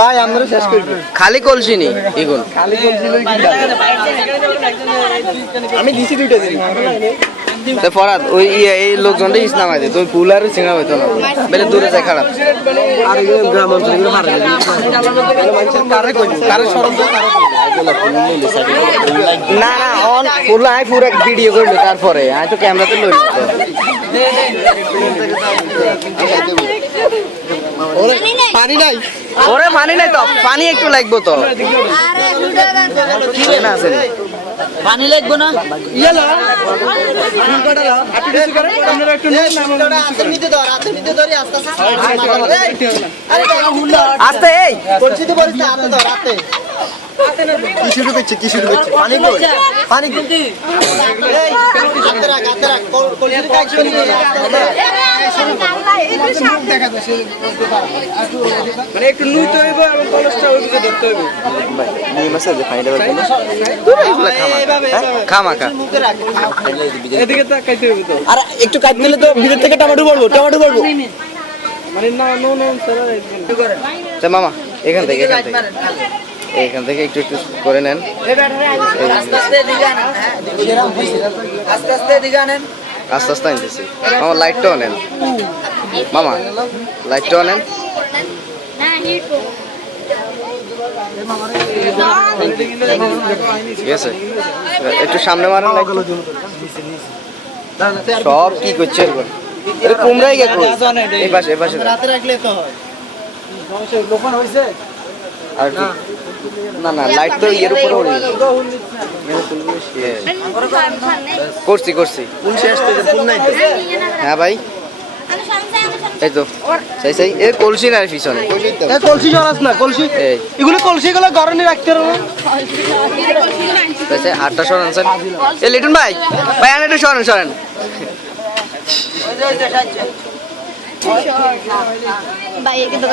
ভাই আমরা শেষ করি খালি কলসি নি এগুন খালি বলছিল আমি দিছি দুইটা দিন তো ফরাদ ওই এই লোকজনটা ইসলাম আছে তুমি ফুল আর সিঙ্গা হইতো না বেলে দূরে যায় খারাপ আর গ্রাম অঞ্চলে হারে কারে কই কারে সরল না না অন ফুল আই পুরো এক ভিডিও করবে তারপরে আই তো ক্যামেরাতে লই পানি নাই ওরে পানি নাই তো পানি একটু লাগবে তো কি না আছে পানি লাগবে না ইয়েলা ফুল কাটা দাও আপনি কিছু করে আপনারা একটু নেন না হাতে নিতে দাও হাতে নিতে ধরি আস্তে আস্তে আরে আস্তে এই করছি তো বলিস হাতে দাও হাতে কি শুরু করছে পানি কই পানি কিন্তু এই হাতে রাখ করছি কাজ করি মানে একটু নুতে হইব এবং কলসটা ওইদিকে ধরতে হইব নি মাসে যে ফাইন্ড আউট তুই এগুলা খামা খা মুখে রাখ এদিকে তাকাইতে হইব তো আর একটু কাট দিলে তো ভিতর থেকে টমেটো পড়বো মানে না স্যার মামা এখান থেকে এখান থেকে একটু একটু করে নেন আস্তে আস্তে দিকে আনেন আস্তে আস্তে দিকে আনেন আস্তে আস্তে আনতেছি মামা লাইটটাও নেন মামা লাইটটাও নেন ঠিক আছে একটু সামনে মারেন সব কি করছে এরকম কুমড়াই গেল এই পাশে রাতে রাখলে তো হয় সমস্যা লোকমান হইছে আর কি না না লাইট তো এর উপরে উড়ে করছি কোন শেষ থেকে কোন নাই তো হ্যাঁ ভাই এই তো সেই এ কলসি না পিছনে এ কলসি জরাস না কলসি এই এগুলো কলসিগুলো গরমে রাখতে হবে সেই 8টা সরান স্যার এ লিটন ভাই আনে একটু সরেন ভাই কিন্তু